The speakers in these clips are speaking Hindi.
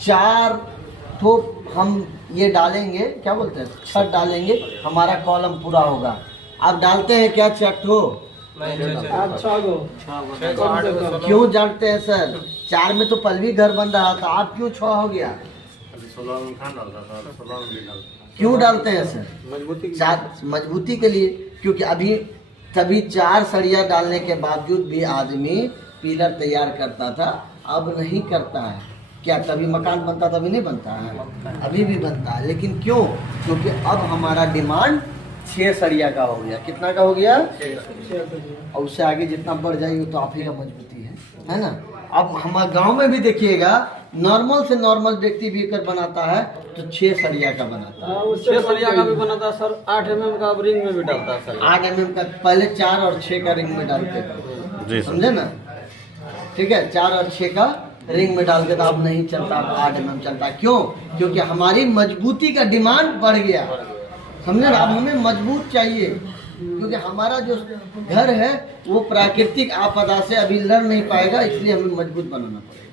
4 तो हम ये डालेंगे, क्या बोलते हैं, छत डालेंगे, हमारा कॉलम पूरा होगा। आप डालते हैं क्या 6 ठो? क्यों डालते हैं सर? 4 में तो पल्लवी घर बन रहा था, आप क्यों 6 हो गया? क्यों डालते हैं सर? मजबूती के लिए, क्योंकि अभी तभी 4 सरिया डालने के बावजूद भी आदमी पिलर तैयार करता था, अब नहीं करता है। क्या तभी मकान बनता, तभी नहीं बनता है? अभी भी बनता है, लेकिन क्यों? क्योंकि अब हमारा डिमांड 6 सरिया का हो गया। कितना का हो गया? 6। और उससे आगे जितना बढ़ जाएगी तो आप ही का मजबूती है ना। अब हमारे गांव में भी देखिएगा, नॉर्मल से नॉर्मल व्यक्ति भी अगर बनाता है तो 6 सरिया का बनाता है। 6 सरिया का भी बनाता है सर, 8 mm का रिंग में भी डालता है सर। 8 mm का, पहले 4 और 6 का रिंग में डालते थे, समझे ना? ठीक है, 4 और 6 का रिंग में डाल के तो अब नहीं चलता, अब 8 mm चलता। क्यों? क्योंकि हमारी मजबूती का डिमांड बढ़ गया, समझे ना। अब हमें मजबूत चाहिए, क्योंकि हमारा जो घर है वो प्राकृतिक आपदा से अभी लड़ नहीं पाएगा, इसलिए हमें मजबूत बनाना पड़ेगा।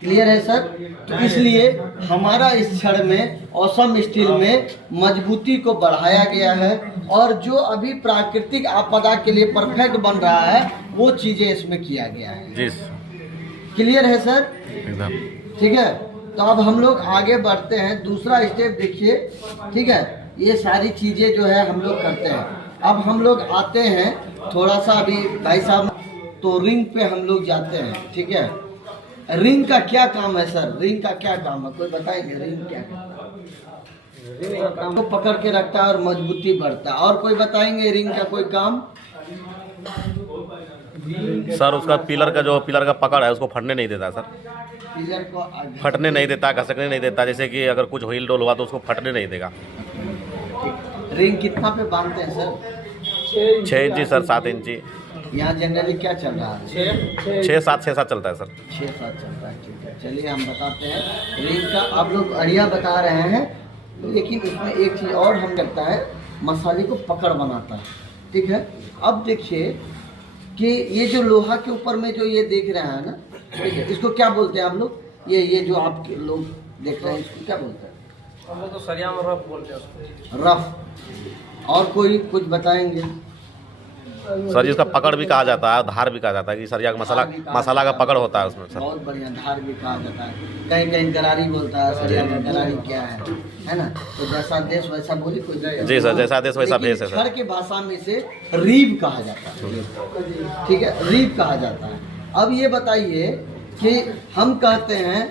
क्लियर है सर? तो इसलिए हमारा इस क्षण में ऑसम स्टील में मजबूती को बढ़ाया गया है, और जो अभी प्राकृतिक आपदा के लिए परफेक्ट बन रहा है वो चीजें इसमें किया गया है। क्लियर है सर? एकदम ठीक है। तो अब हम लोग आगे बढ़ते हैं, दूसरा स्टेप देखिए। ठीक है, ये सारी चीजें जो है हम लोग करते हैं। अब हम लोग आते हैं थोड़ा सा, अभी भाई साहब तो रिंग पे हम लोग जाते हैं। ठीक है, रिंग का क्या काम है सर? रिंग का क्या काम है, कोई बताएंगे? रिंग क्या करता है? रिंग का काम को पकड़ के रखता है और मजबूती बढ़ता है। और कोई बताएंगे रिंग का कोई काम? सर उसका पिलर का पकड़ है उसको फटने नहीं देता सर। पिलर को फटने नहीं देता, घसकने नहीं देता। जैसे कि अगर कुछ हिल डोल हुआ तो उसको फटने नहीं देगा। रिंग कितना पे बांधते हैं सर? 6 इंची सर, 7 इंची। यहाँ जनरली क्या चल रहा है? 6-7 चलता है सर। 6-7 चलता है। ठीक है, चलिए हम बताते हैं रिंग का। आप लोग अड़िया बता रहे हैं, लेकिन इसमें एक चीज़ और हम करता है, मसाले को पकड़ बनाता है। ठीक है, अब देखिए कि ये जो लोहा के ऊपर में जो ये देख रहे हैं ना, ठीक है, इसको क्या बोलते हैं आप लोग? ये जो आप लोग देख रहे हैं इसको क्या बोलते हैं? हम लोग तो सरिया में रफ बोलते हैं उसको। रफ। और कोई कुछ बताएंगे? सर जिसका पकड़ भी कहा जाता है, धार भी कहा जाता है कि सरिया का मसाला का पकड़ होता है उसमें सर। बहुत बढ़िया, धार भी कहा जाता है, कहीं कहीं गरारी बोलता है। सरिया का गरारी क्या है ना? तो जैसा देश वैसा बोली कोई। जी सर, जैसा देश वैसा भेष है सर। छड़ के भाषा में से रीब कहा जाता है। ठीक है, रीब कहा जाता है। अब ये बताइए कि हम कहते हैं